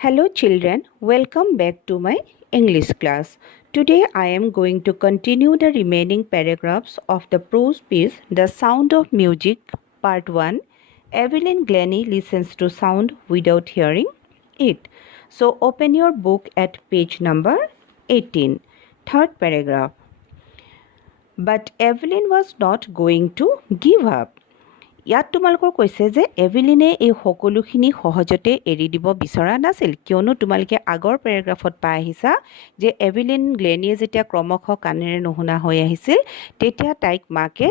Hello children, welcome back to my English class. Today I am going to continue the remaining paragraphs of the prose piece The Sound of Music Part 1. Evelyn Glennie listens to sound without hearing it. So open your book at page number 18. Third paragraph. But Evelyn was not going to give up. ইয়াত তোমালোকৰ কৈছে যে এভিলিনে এই সকলোখিনি সহজতে এৰি দিব বিচৰা নাছিল কিয়নো তোমালোকে আগৰ পেৰাগ্ৰাফত পাই আহিছা যে এভিলিন গ্লেনিয়ে যেতিয়া ক্ৰমশঃ কাণেৰে নুশুনা হৈ আহিছিল তেতিয়া তাইক মাকে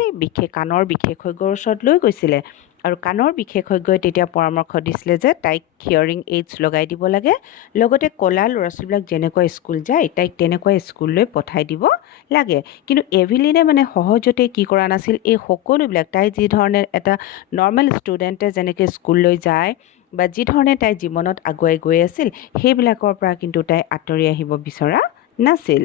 কাণৰ বিশেষজ্ঞৰ ওচৰত লৈ গৈছিলে আৰু কাণৰ বিশেষজ্ঞই তেতিয়া পৰামৰ্শ দিছিলে যে তাইক হিয়াৰিং এইডছ লগাই দিব লাগে লগতে কলা ল'ৰা ছোৱালীবিলাক যেনেকৈ স্কুল যায় তাইক তেনেকৈ স্কুললৈ পঠাই দিব লাগে কিন্তু এভিলিনে মানে সহজতে কি কৰা নাছিল এই সকলোবিলাক তাই যি ধৰণে এটা নৰ্মেল ষ্টুডেণ্টে যেনেকৈ স্কুললৈ যায় বা যি ধৰণে তাই জীৱনত আগুৱাই গৈ আছিল সেইবিলাকৰ পৰা কিন্তু তাই আঁতৰি আহিব বিচৰা নাছিল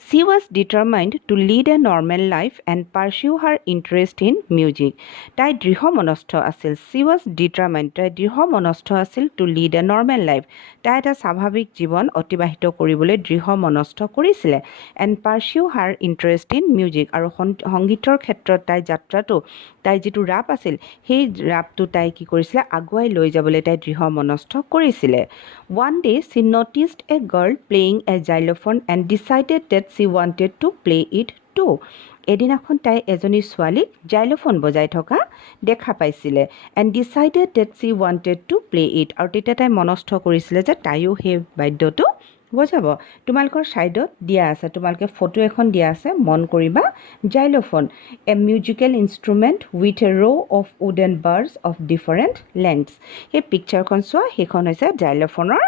She was determined to lead a normal life and pursue her interest in music. তাই দৃঢ় মনস্থ আছিল She was determined তাই দৃঢ় মনস্থ আছিল to lead a normal life. তাই এটা স্বাভাৱিক জীৱন অতিবাহিত কৰিবলৈ দৃঢ় মনস্থ কৰিছিলে and pursue her interest in music আৰু সংগীতৰ ক্ষেত্ৰত তাই যাত্ৰাটো তাই যিটো ৰাপ আছিল সেই ৰাপটো তাই কি কৰিছিলে আগুৱাই লৈ যাবলৈ তাই দৃঢ় মনস্থ কৰিছিলে One day she noticed a girl playing a xylophone and decided that she wanted to play it too. এদিনাখন তাই এজনী ছোৱালীক জাইলোফোন বজাই থকা দেখা পাইছিলে and decided that she wanted to play it আৰু তেতিয়া তাই মনস্থ কৰিছিলে যে তাইও সেই বাদ্যটো বজাব তোমালোকৰ সাইডত দিয়া আছে তোমালোকে ফটো এখন দিয়া আছে মন কৰিবা xylophone a musical instrument with a row' of wooden bars of different lengths সেই পিকচাৰখন চোৱা সেইখন হৈছে জাইলোফোনৰ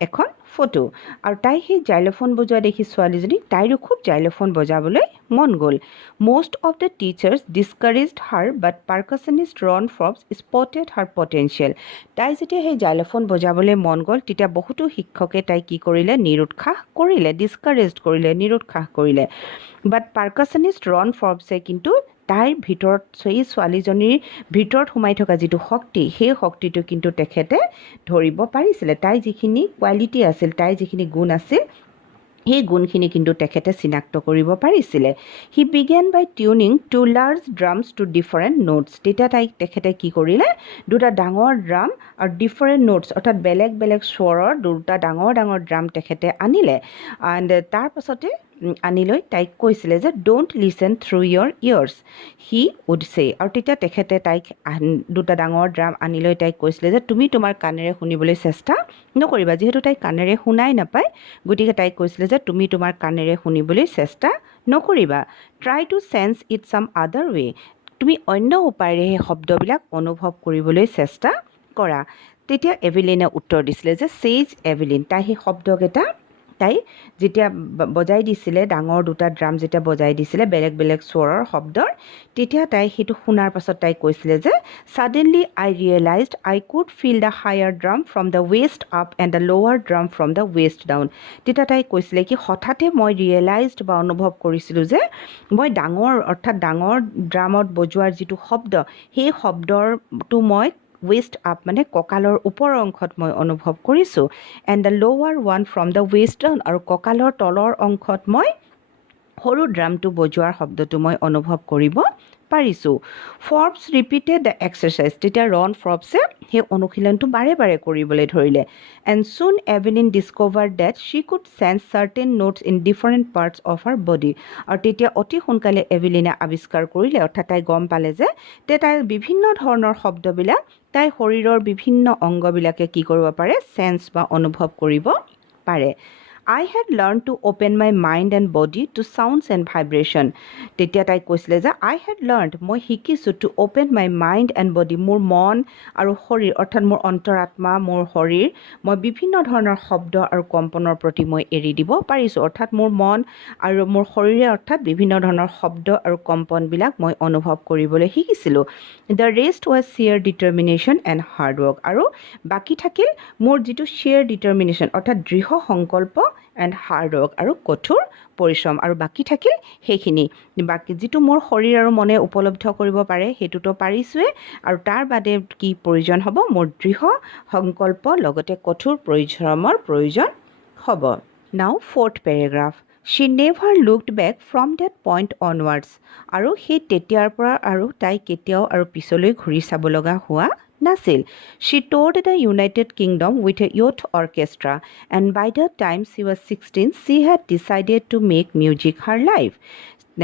এখন ফটো আৰু তাই সেই জাইলোফোন বজোৱা দেখি ছোৱালীজনীক তাইৰো খুব জাইলোফোন বজাবলৈ মন গ'ল most of the teachers discouraged her but percussionist Ron Forbes spotted her potential তাই যেতিয়া সেই জাইলোফোন বজাবলৈ মন গ'ল তেতিয়া বহুতো শিক্ষকে তাই কি কৰিলে নিৰুৎসাহ কৰিলে ডিসকাৰেজড কৰিলে নিৰুৎসাহ কৰিলে but percussionist Ron Forbesে কিন্তু তাইৰ ভিতৰত সেই ছোৱালীজনীৰ ভিতৰত সোমাই থকা যিটো শক্তি সেই শক্তিটো কিন্তু তেখেতে ধৰিব পাৰিছিলে তাই যিখিনি কোৱালিটি আছিল তাই যিখিনি গুণ আছিল সেই গুণখিনি কিন্তু তেখেতে চিনাক্ত কৰিব পাৰিছিলে he began by tuning two large drums to different notes তেতিয়া তেখেতে কি কৰিলে দুটা ডাঙৰ ড্ৰাম আৰু ডিফাৰেণ্ট নোটছ অৰ্থাৎ বেলেগ বেলেগ স্বৰৰ দুটা ডাঙৰ ডাঙৰ ড্ৰাম তেখেতে আনিলে এণ্ড তাৰ পাছতে আনি লৈ তাইক কৈছিলে যে don't listen through your ears he would say আৰু তেতিয়া তেখেতে তাইক দুটা ডাঙৰ ড্ৰাম আনি লৈ তাইক কৈছিলে যে তুমি তোমাৰ কাণেৰে শুনিবলৈ চেষ্টা নকৰিবা যিহেতু তাইক কাণেৰে শুনাই নাপায় গতিকে তাইক কৈছিলে যে তুমি তোমাৰ কাণেৰে শুনিবলৈ চেষ্টা নকৰিবা try to sense it some other way তুমি অন্য উপায়েৰে সেই শব্দবিলাক অনুভৱ কৰিবলৈ চেষ্টা কৰা তেতিয়া এভিলিনে উত্তৰ দিছিলে যে চেজ এভিলিন তাই সেই শব্দকেইটা তাই যেতিয়া বজাই দিছিলে ডাঙৰ দুটা ড্ৰাম যেতিয়া বজাই দিছিলে বেলেগ বেলেগ স্বৰৰ শব্দৰ তেতিয়া তাই সেইটো শুনাৰ পাছত তাই কৈছিলে যে suddenly I realized I could feel the higher drum from the waist up and the lower drum from the waist down তেতিয়া তাই কৈছিলে কি হঠাতে মই ৰিয়েলাইজড বা অনুভৱ কৰিছিলোঁ যে মই ডাঙৰ অৰ্থাৎ ডাঙৰ ড্ৰামত বজোৱাৰ যিটো শব্দ সেই শব্দটো মই ৱেষ্ট আপ মানে কঁকালৰ ওপৰৰ অংশত মই অনুভৱ কৰিছোঁ and the lower one from the waist down আৰু কঁকালৰ তলৰ অংশত মই সৰু ড্ৰামটো বজোৱাৰ শব্দটো মই অনুভৱ কৰিব পাৰিছোঁ ফৰ্বছ ৰিপিটেড দ্য এক্সাৰচাইজ তেতিয়া ৰন ফৰ্বছে সেই অনুশীলনটো বাৰে বাৰে কৰিবলৈ ধৰিলে and soon Evelyn discover that she could sense certain notes in different parts of her body আৰু তেতিয়া অতি সোনকালে এভিলিনে আৱিষ্কাৰ কৰিলে অৰ্থাৎ তাই গম পালে যে তাইৰ বিভিন্ন ধৰণৰ শব্দবিলাক তাই শৰীৰৰ বিভিন্ন অংগবিলাকে কি কৰিব পাৰে চেন্স বা অনুভৱ কৰিব পাৰে I had learned to open my mind and body to sounds and vibration. তেতিয়া তাই কৈছিলে যে I had learned মই শিকিছোঁ to open my mind and body মোৰ মন আৰু শৰীৰ অৰ্থাৎ মোৰ অন্তৰাত্মা মোৰ শৰীৰ মই বিভিন্ন ধৰণৰ শব্দ আৰু কম্পনৰ প্ৰতি মই এৰি দিব পাৰিছোঁ অৰ্থাৎ মোৰ মন আৰু মোৰ শৰীৰে অৰ্থাৎ বিভিন্ন ধৰণৰ শব্দ আৰু কম্পনবিলাক মই অনুভৱ কৰিবলৈ শিকিছিলোঁ The rest was sheer determination and hard work আৰু বাকী থাকিল মোৰ যিটো sheer determination অৰ্থাৎ দৃঢ় সংকল্প এণ্ড হাৰ্ড ৱৰ্ক আৰু কঠোৰ পৰিশ্ৰম আৰু বাকী থাকিল সেইখিনি বাকী যিটো মোৰ শৰীৰ আৰু মনে উপলব্ধ কৰিব পাৰে সেইটোতো পাৰিছোঁৱে আৰু তাৰ বাদে কি প্ৰয়োজন হ'ব মোৰ দৃঢ় সংকল্প লগতে কঠোৰ পৰিশ্ৰমৰ প্ৰয়োজন হ'ব now fourth paragraph she never looked back from that point onwards আৰু সেই তেতিয়াৰ পৰা আৰু তাই কেতিয়াও আৰু পিছলৈ ঘূৰি চাব লগা হোৱা নাছিল she toured the United Kingdom with a youth orchestra and by the time she was 16 she had decided to make music her life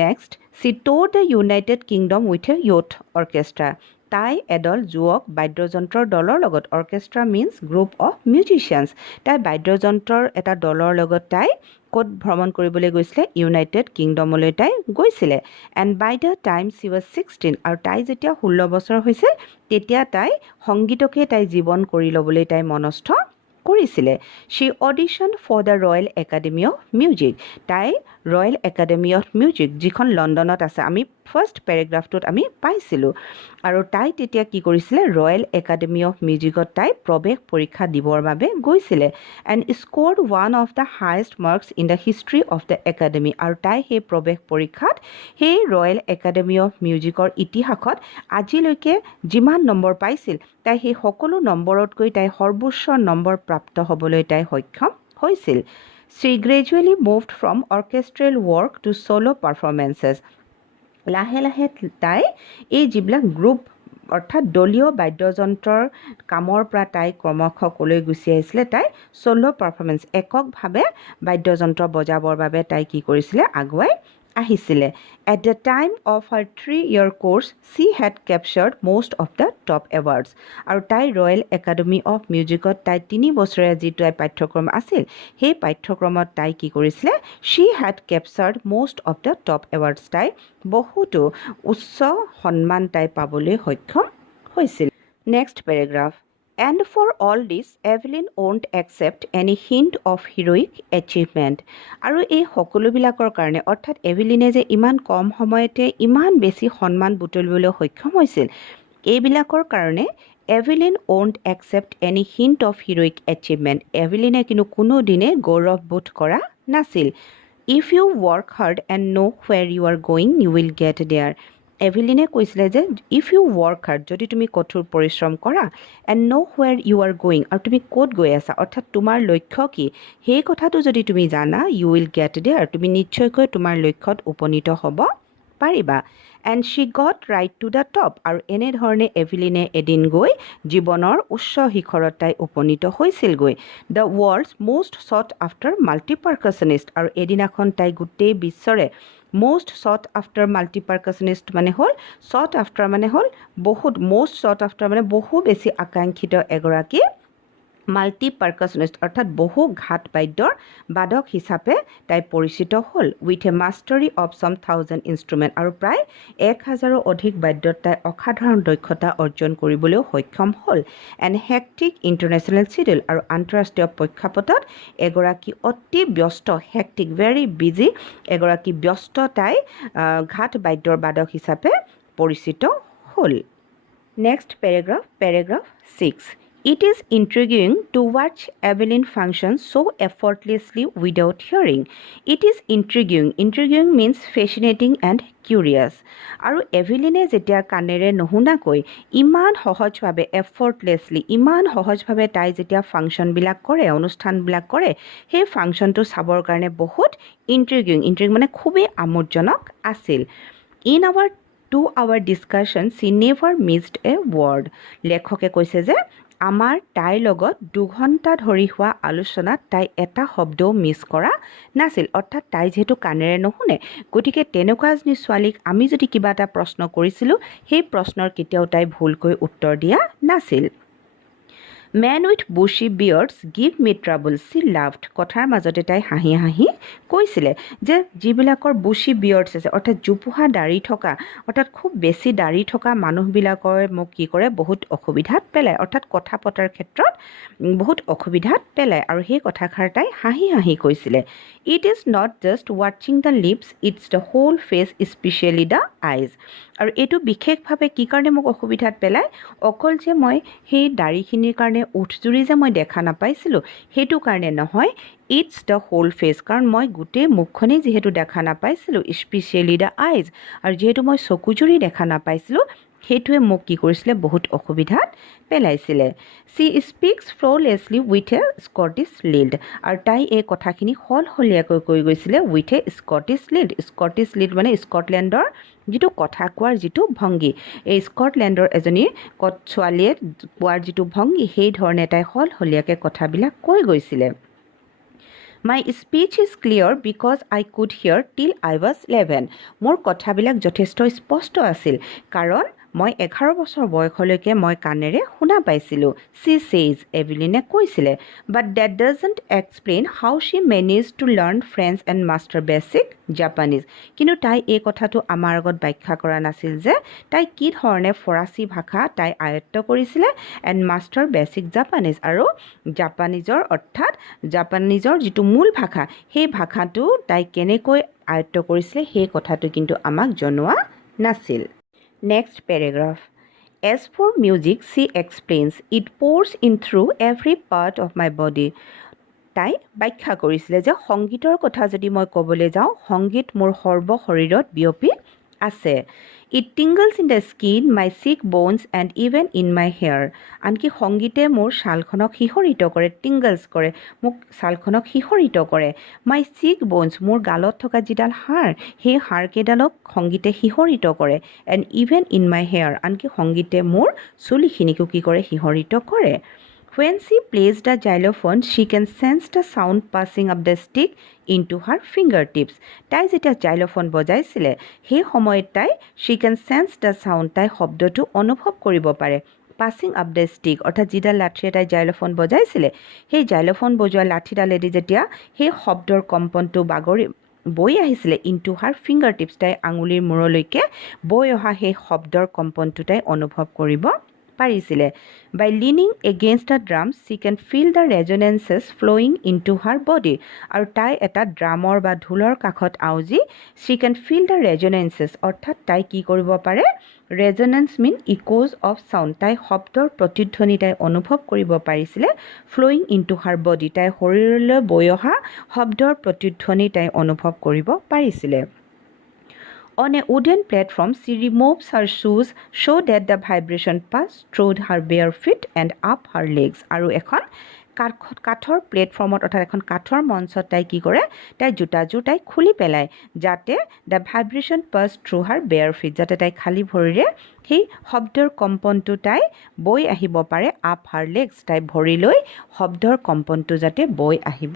next she toured the United Kingdom with a youth orchestra তাই এডল যুৱক বাদ্যযন্ত্ৰৰ দলৰ লগত orchestra means group of musicians তাই বাদ্যযন্ত্ৰৰ এটা দলৰ লগত তাই ক'ত ভ্ৰমণ কৰিবলৈ গৈছিলে ইউনাইটেড কিংডমলৈ তাই গৈছিলে and by the time she was 16 আৰু তাই যেতিয়া 16 বছৰ হৈছে তেতিয়া তাই সংগীতকে তাই জীৱন কৰি ল'বলৈ তাই মনস্থ কৰিছিলে she audition for the Royal Academy of Music তাই ৰয়েল একাডেমি অফ মিউজিক যিখন লণ্ডনত আছে আমি ফাৰ্ষ্ট পেৰেগ্ৰাফটোত আমি পাইছিলোঁ আৰু তাই তেতিয়া কি কৰিছিলে ৰয়েল একাডেমি অফ মিউজিকত তাই প্ৰৱেশ পৰীক্ষা দিবৰ বাবে গৈছিলে and scored one of the highest marks in the history of the academy আৰু তাই সেই প্ৰৱেশ পৰীক্ষাত সেই ৰয়েল একাডেমি অফ মিউজিকৰ ইতিহাসত আজিলৈকে যিমান নম্বৰ পাইছিল তাই সেই সকলো নম্বৰতকৈ তাই সৰ্বোচ্চ নম্বৰ প্ৰাপ্ত হ'বলৈ তাই সক্ষম হৈছিল She gradually moved from orchestral work to solo performances. লাহে লাহে তাই এই যিবিলাক গ্ৰুপ অৰ্থাৎ দলীয় বাদ্যযন্ত্ৰৰ কামৰ পৰা তাই ক্ৰমশ কলৈ গুচি আহিছিলে তাই ছ'ল' পাৰফৰ্মেঞ্চ এককভাৱে বাদ্যযন্ত্ৰ বজাবৰ বাবে তাই কি কৰিছিলে আগুৱাই আহিছিলে at the time of her 3-year course Shi had captured most of the top awards আৰু তাই ৰয়েল একাডেমি অফ মিউজিকত তাই 3 বছৰীয়া যিটো পাঠ্যক্ৰম আছিল সেই পাঠ্যক্ৰমত তাই কি কৰিছিলে she had captured most of the top awards তাই বহুতো উচ্চ সন্মান তাই পাবলৈ সক্ষম হৈছিল next paragraph And for all this, Evelyn won't accept any hint of heroic achievement. আৰু এই সকলোবিলাকৰ কাৰণে অৰ্থাৎ এভেলিনে যে ইমান কম সময়তে ইমান বেছি সন্মান বুটলিবলৈ সক্ষম হৈছিল এইবিলাকৰ কাৰণে Evelyn won't accept any hint of heroic achievement. এভেলিনে কিন্তু কোনোদিনে গৌৰৱবোধ কৰা নাছিল If you work hard and know where you are going, you will get there. এভেলিনে কৈছিলে যে ইফ ইউ ৱৰ্ক হাৰ্ড যদি তুমি কঠোৰ পৰিশ্ৰম কৰা and know' where you are going আৰু তুমি ক'ত গৈ আছা অৰ্থাৎ তোমাৰ লক্ষ্য কি সেই কথাটো যদি তুমি জানা ইউ উইল গেট দেয়াৰ তুমি নিশ্চয়কৈ তোমাৰ লক্ষ্যত উপনীত হ'ব পাৰিবা and Shi gut right to the top আৰু এনেধৰণে এভেলিনে এদিন গৈ জীৱনৰ উচ্চ শিখৰত তাই উপনীত হৈছিলগৈ the world's most sought after multipercussionist আৰু এদিনাখন তাই গোটেই বিশ্বৰে most sought after multi-percussionist মানে হ'ল sought after মানে হ'ল বহুত most sought after মানে বহু বেছি আকাংক্ষিত এগৰাকী মাল্টি-পাৰ্কাছনিষ্ট অৰ্থাৎ বহু ঘাত বাদ্যৰ বাদক হিচাপে তাই পৰিচিত হ'ল with a mastery of some 1000 instrument আৰু প্ৰায় 1000ৰো অধিক বাদ্যত তাই অসাধাৰণ দক্ষতা অৰ্জন কৰিবলৈও সক্ষম হ'ল এণ্ড হেক্টিক ইণ্টাৰনেশ্যনেল চিডিউল আৰু আন্তঃৰাষ্ট্ৰীয় প্ৰেক্ষাপটত এগৰাকী অতি ব্যস্ত হেক্টিক ভেৰি বিজি এগৰাকী ব্যস্ত তাই ঘাত বাদ্যৰ বাদক হিচাপে পৰিচিত হ'ল next paragraph 6 It is intriguing to watch Evelyn function so effortlessly without hearing. It is intriguing. Intriguing means fascinating and curious. আৰু এভেলিনে যেতিয়া কাণেৰে নুশুনাকৈ ইমান সহজভাৱে এফৰ্টলেছলি ইমান সহজভাৱে তাই যেতিয়া ফাংচনবিলাক কৰে অনুষ্ঠানবিলাক কৰে সেই ফাংচনটো চাবৰ কাৰণে বহুত ইন্ট্ৰিগিং মানে খুবেই আমোদজনক আছিল in hour 2 hour discussion she never missed a word লেখকে কৈছে যে আমাৰ তাইৰ লগত 2 ঘণ্টা ধৰি হোৱা আলোচনাত তাই এটা শব্দও মিছ কৰা নাছিল অৰ্থাৎ তাই যেহেতু কাণেৰে নুশুনে গতিকে তেনেকুৱা এজনী ছোৱালীক আমি যদি কিবা এটা প্ৰশ্ন কৰিছিলোঁ সেই প্ৰশ্নৰ কেতিয়াও তাই ভুলকৈ উত্তৰ দিয়া নাছিল Men with bushy beards give me trouble. She laughed. কথাৰ মাজতে তাই হাঁহি হাঁহি কৈছিলে যে যিবিলাকৰ বুশি বিয়াৰ্ডছ আছে অৰ্থাৎ জোপোহা দাড়ি থকা অৰ্থাৎ খুব বেছি দাড়ি থকা মানুহবিলাকৰ মোক কি কৰে বহুত অসুবিধাত পেলায় অৰ্থাৎ কথা পতাৰ ক্ষেত্ৰত বহুত অসুবিধাত পেলায় আৰু সেই কথাষাৰ তাই হাঁহি হাঁহি কৈছিলে It is not just watching the lips, it's the whole face, especially the eyes. আৰু এইটো বিশেষভাৱে কি কাৰণে মোক অসুবিধাত পেলায় অকল যে মই সেই দাড়িখিনিৰ কাৰণে কাৰণে উঠজুৰি যে মই দেখা নাপাইছিলোঁ সেইটো কাৰণে নহয়, ইটছ দ্য হোল ফেচ, কাৰণ মই গোটেই মুখখনেই যিহেতু দেখা নাপাইছিলোঁ, স্পেচিয়েলি দ্য আইজ, আৰু যিহেতু মই চকুজুৰি দেখা নাপাইছিলোঁ সেইটোৱে মোক কি কৰিছিলে বহুত অসুবিধাত পেলাইছিলে। She speaks flawlessly with a Scottish lilt, আৰু তাই এই কথাখিনি সলসলীয়াকৈ কৈ গৈছিলে with a Scottish lilt. Scottish lilt মানে স্কটলেণ্ডৰ যিটো কথা কোৱাৰ যিটো ভংগী, এই স্কটলেণ্ডৰ এজনী ছোৱালীয়ে কোৱাৰ যিটো ভংগী সেই ধৰণে তাই সলসলীয়াকৈ কথাবিলাক কৈ গৈছিলে। My speech is clear because I could hear till I was 11. মোৰ কথাবিলাক যথেষ্ট স্পষ্ট আছিল কাৰণ মই 11 বছৰ বয়সলৈকে মই কাণেৰে শুনা পাইছিলোঁ। She says, এভিলিনে কৈছিলে। But that doesn't explain how she managed to learn French and master basic Japanese. কিন্তু তাই এই কথাটো আমাৰ আগত ব্যাখ্যা কৰা নাছিল যে তাই কি ধৰণে ফৰাচী ভাষা তাই আয়ত্ত কৰিছিলে এণ্ড মাষ্টাৰ বেচিক জাপানিজ, আৰু জাপানিজৰ অৰ্থাৎ জাপানিজৰ যিটো মূল ভাষা সেই ভাষাটো তাই কেনেকৈ আয়ত্ত কৰিছিলে সেই কথাটো কিন্তু আমাক জনোৱা নাছিল। Next paragraph. As for music, she explains, it pours in through every part of my body. তাই ব্যাখ্যা কৰিছিলে যে সংগীতৰ কথা যদি মই ক'বলৈ যাওঁ, সংগীত মোৰ সৰ্ব শৰীৰত বিয়পি আছে। It tingles in the skin, my cheekbones and even in my hair. আনকি সংগীতে মোৰ ছালখনক শিহৰিত কৰে, টিংগলছ কৰে, মোক ছালখনক শিহৰিত কৰে। মাই চিক ব'নছ, মোৰ গালত থকা যিডাল হাড় সেই হাড়কেইডালক সংগীতে শিহৰিত কৰে। And even in my hair, আনকি সংগীতে মোৰ চুলিখিনিকো কি কৰে, শিহৰিত কৰে। When she plays the xylophone, she can sense the sound passing up the stick into her fingertips. তাই যেতিয়া জাইলোফোন বজাইছিলে সেই সময়ত তাই she can sense the sound, তাই শব্দটো অনুভৱ কৰিব পাৰে। পাছিং আপ দ্য ষ্টিক, অৰ্থাৎ যিডাল লাঠিৰে তাই জাইলোফোন বজাইছিলে সেই জাইলোফোন বজোৱা লাঠিডালেদি যেতিয়া সেই শব্দৰ কম্পনটো বৈ আহিছিলে ইনটু হাৰ ফিংগাৰ টিপছ, তাই আঙুলিৰ মূৰলৈকে বৈ অহা সেই শব্দৰ কম্পনটো তাই অনুভৱ কৰিব পাৰিছিলে। By leaning against the drums she can feel the resonances flowing into her body, আৰু তাই এটা ড্ৰামৰ বা ঢোলৰ কাষত আউজি ছি কেন ফিল দ্য ৰেজনেঞ্চেছ, অৰ্থাৎ তাই কি কৰিব পাৰে, ৰেজনেঞ্চ মিন ইক'জ অফ চাউণ্ড, তাই শব্দৰ প্ৰতিধ্বনি তাই অনুভৱ কৰিব পাৰিছিলে। ফ্ল'য়িং ইনটু হাৰ বডি, তাই শৰীৰলৈ বৈ অহা শব্দৰ প্ৰতিধ্বনি তাই অনুভৱ কৰিব পাৰিছিলে। On a wooden platform, she removes her shoes so that the vibration pass through her bare feet and up her legs. আৰু এখন কাঠৰ প্লেটফৰ্মত অৰ্থাৎ এখন কাঠৰ মঞ্চত তাই কি কৰে, তাই জোতাযোৰ তাই খুলি পেলায় যাতে দ্য ভাইব্ৰেশ্যন পাছ থ্ৰু হাৰ বেয়াৰ ফিট, যাতে তাই খালী ভৰিৰে সেই শব্দৰ কম্পনটো তাই বৈ আহিব পাৰে। আপ হাৰ লেগছ, তাই ভৰিলৈ শব্দৰ কম্পনটো যাতে বৈ আহিব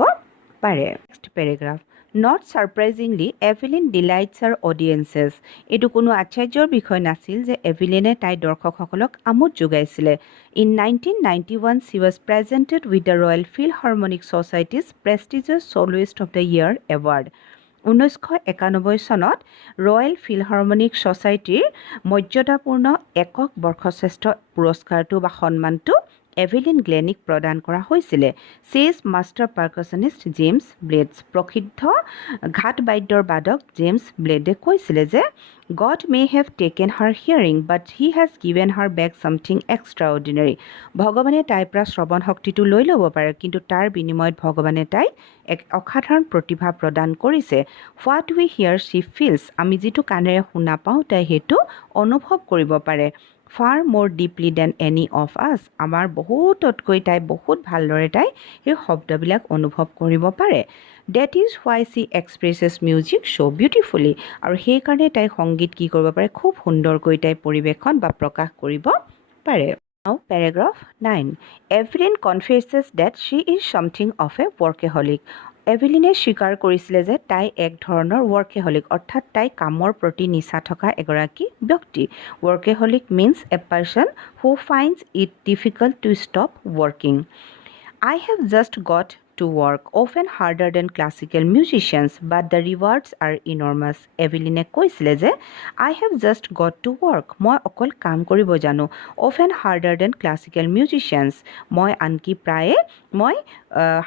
পাৰে। Next paragraph. Not surprisingly, Evelyn delights her audiences. এইটো কোনো আশ্চৰ্যৰ বিষয় নাছিল যে এভিলিনে তাই দৰ্শকসকলক আমোদ যোগাইছিলে। In 1991, she was presented with the Royal Philharmonic Society's prestigious Soloist of the Year award. 1991 চনত ৰয়েল ফিলহাৰ্মনিক ছ'চাইটিৰ মৰ্যাদাপূৰ্ণ একক বৰ্ষশ্ৰেষ্ঠ পুৰস্কাৰটো বা সন্মানটো এভিলিন গ্লেনিক প্ৰদান কৰা হৈছিলে। চেজ মাষ্টাৰ পাৰ্কাছনিষ্ট জেমছ ব্লেডছ, প্ৰসিদ্ধ ঘাটবাদ্যৰ বাদক জেমছ ব্লেডে কৈছিলে যে God may have taken her hearing but he has given her back something extraordinary. ভগৱানে তাইৰ পৰা শ্ৰৱণ শক্তিটো লৈ ল'ব পাৰে, কিন্তু তাৰ বিনিময়ত ভগৱানে তাইক এক অসাধাৰণ প্ৰতিভা প্ৰদান কৰিছে। What we here Shi feels, আমি যিটো কাণেৰে শুনা পাওঁ তাই সেইটো অনুভৱ কৰিব পাৰে। ফাৰ মোৰ ডিপলি দেন এনি অফ আছ, আমাৰ বহুততকৈ তাই বহুত ভালদৰে তাই সেই শব্দবিলাক অনুভৱ কৰিব পাৰে। That is why she expresses music so' beautifully, আৰু সেইকাৰণে তাই সংগীত কি কৰিব পাৰে, খুব সুন্দৰকৈ তাই পৰিৱেশন বা প্ৰকাশ কৰিব পাৰে। Now paragraph 9. Evelyn confesses that she is something of a workaholic. এভিলিনে স্বীকাৰ কৰিছিলে যে তাই এক ধৰণৰ ৱৰ্কেহলিক, অৰ্থাৎ তাই কামৰ প্ৰতি নিচা থকা এগৰাকী ব্যক্তি। Workaholic means a person who finds it difficult to stop working. I have just got to work, often harder than classical musicians, but the rewards are enormous. এভিলিনে কৈছিলে যে I have just got to work, মই অকল কাম কৰিব জানো, often harder than classical musicians, মই আনকি প্ৰায়ে মই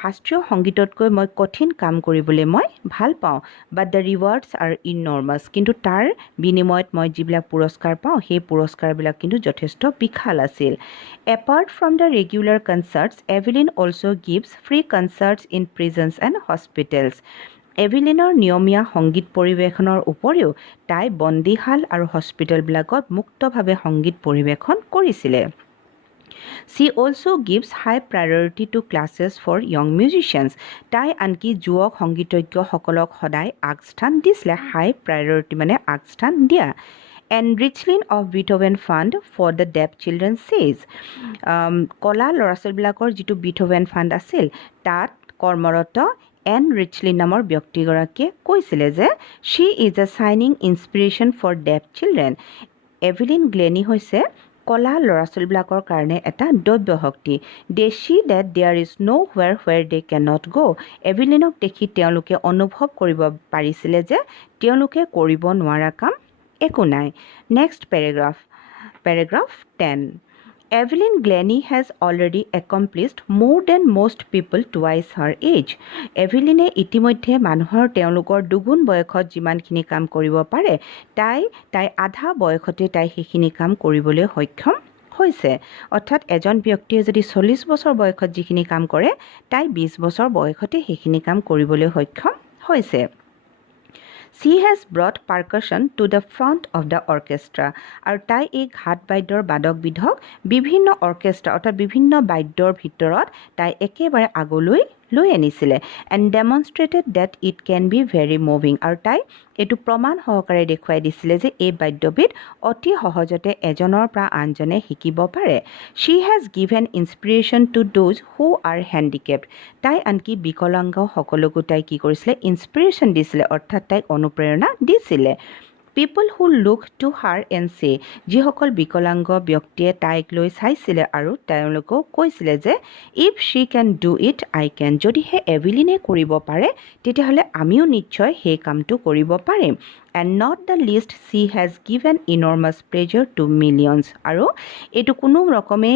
শাস্ত্ৰীয় সংগীততকৈ মই কঠিন কাম কৰিবলৈ মই ভাল পাওঁ বাট দ্য ৰিৱাৰ্ডছ আৰ ইনৰ্মাছ কিন্তু তাৰ বিনিময়ত মই যিবিলাক পুৰস্কাৰ পাওঁ সেই পুৰস্কাৰবিলাক কিন্তু যথেষ্ট বিশাল আছিল apart from the regular concerts Evelyn also' gives free concerts in prisons and hospitals এভিলিনৰ নিয়মীয়া সংগীত পৰিৱেশনৰ উপৰিও তাই বন্দীশাল আৰু হস্পিটেলবিলাকত মুক্তভাৱে সংগীত পৰিৱেশন কৰিছিলে She also gives high priority to classes for young musicians. তাই আনকি যুৱক সংগীতজ্ঞসকলক সদায় আগস্থান দিছিলে হাই প্ৰায়ৰিটি মানে আগস্থান দিয়া and Richlin of Beethoven Fund for the Deaf Children says কলা ল'ৰা ছোৱালীবিলাকৰ যিটো বিথোভেন ফাণ্ড আছিল তাত কৰ্মৰত এন ৰিচলিন নামৰ ব্যক্তিগৰাকীয়ে কৈছিলে যে she is a shining inspiration for deaf children Evelyn Glennie হৈছে কলা ল'ৰা ছোৱালীবিলাকৰ কাৰণে এটা দ্ৰব্য শক্তি they see that there is nowhere they can not go' এভিলিনক দেখি তেওঁলোকে অনুভৱ কৰিব পাৰিছিলে যে তেওঁলোকে কৰিব নোৱাৰা কাম একো নাই next paragraph 10 Evelyn Glennie has already accomplished more than most people twice her age. এভিলিনে ইতিমধ্যে মানুহৰ তেওঁলোকৰ দুগুণ বয়সত যিমানখিনি কাম কৰিব পাৰে তাই আধা বয়সতে তাই সেইখিনি কাম কৰিবলৈ সক্ষম হৈছে অৰ্থাৎ এজন ব্যক্তিয়ে যদি 40 বছৰ বয়সত যিখিনি কাম কৰে তাই 20 বছৰ বয়সতে সেইখিনি কাম কৰিবলৈ সক্ষম হৈছে She has brought percussion to the front of the orchestra. আৰু তাই এই ঘাট বাদ্যৰ বাদকবিধক বিভিন্ন অৰ্কেষ্ট্ৰা অৰ্থাৎ বিভিন্ন বাদ্যৰ ভিতৰত তাই একেবাৰে আগলৈ লৈ আনিছিলে and demonstrated that it can be very moving. আৰু তাই এইটো প্ৰমাণ সহকাৰে দেখুৱাই দিছিলে যে এই বাদ্যবিধ অতি সহজতে এজনৰ পৰা আনজনে শিকিব পাৰে She has given inspiration to those who are handicapped. তাই আনকি বিকলাংগ সকলোকো তাই কি কৰিছিলে ইনস্পিৰেশ্যন দিছিলে অৰ্থাৎ তাইক অনুপ্ৰেৰণা দিছিলে People who look to her and say যিসকল বিকলাংগ ব্যক্তিয়ে তাইক লৈ চাইছিলে আৰু তেওঁলোকেও কৈছিলে যে if she can do it I can যদিহে এভিলিনে কৰিব পাৰে তেতিয়াহ'লে আমিও নিশ্চয় সেই কামটো কৰিব পাৰিম and not the least she has given enormous pleasure to millions আৰু এইটো কোনো ৰকমে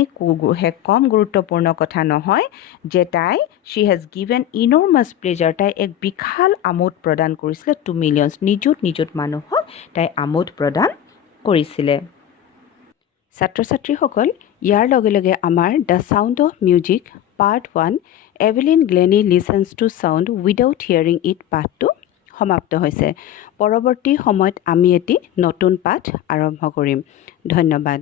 কম গুৰুত্বপূৰ্ণ কথা নহয় যে তাই she has given enormous pleasure তাই এক বিশাল আমোদ প্ৰদান কৰিছিলে to millions নিযুত মানুহক তাই আমোদ প্ৰদান কৰিছিলে ছাত্ৰ ছাত্ৰীসকল ইয়াৰ লগে লগে আমাৰ the sound of music part 1 Evelyn Glennie listens to sound without hearing it পাঠটো সমাপ্ত হৈছে পৰৱৰ্তী সময়ত আমি এটি নতুন পাঠ আৰম্ভ কৰিম ধন্যবাদ